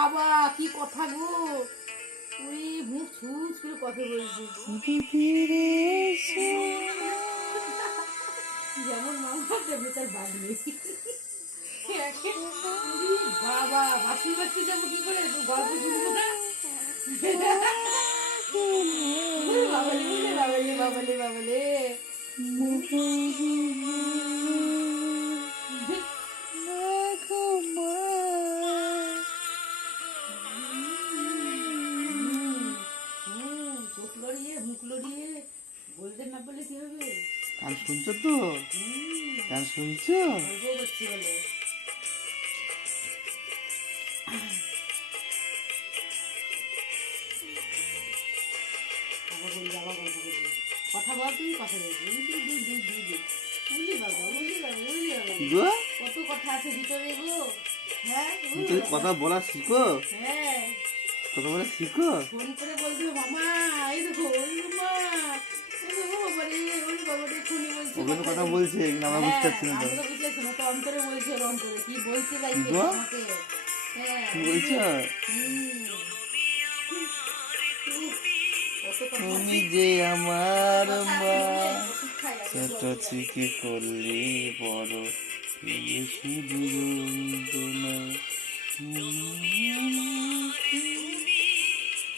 বাবা কি কথা গো, ওই মুখ ছুঁচ করে কথা বলছি। যেমন মামা তেমনি তার বাগলে। বাবা বাসি বাচ্চা যাবো কি করে, গল্প শুনবো না। বাবালে বাবালে বাবালে বাবালে চোখ লড়িয়ে মুখ লড়িয়ে বলতে না বলে কি হবে। গান শুনছো তো? গান শুনছো? গল্প করছি বলো। বাবা বলবি, বাবা গল্প করবি, কথা বল, তুই কথা বলবি। বলি বাবা, বলি বাবা, বলি বাবা, গো কত কথা আছে ভিতরে গো। হ্যাঁ তুমি কথা বলা শিখো, হ্যাঁ কথা বলা শিখো। ফোন করে বলবে মামা এই দেখো ওই মা, এই দেখো বাবা রে, ওই বাবা রে ফোনে বলছে। ওখানে কথা বলছে কিন্তু আমরা বুঝতে পারছি না তো। আমরা বুঝতে পারছি না তো, অন্তরে বলছে, ওর অন্তরে কি বলছে যাইছে গো আমাকে। হ্যাঁ কি বলছো? কত কথা তুমি যে আমার মা, শিক্ষা ছোট থেকে করলি বড়, এই শুধু যন্ত্রণা।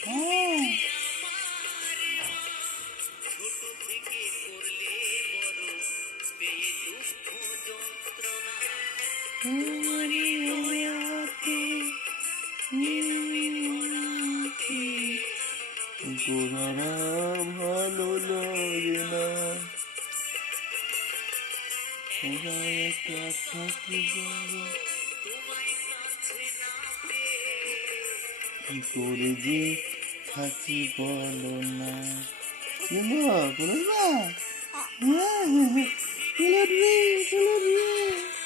হ্যাঁ। গোড়ারা ভালো লাগে না, ওরা একা থাকি যাবে, কি করে যে থাকি বলো না। চলো চলো না, চলো রে চলো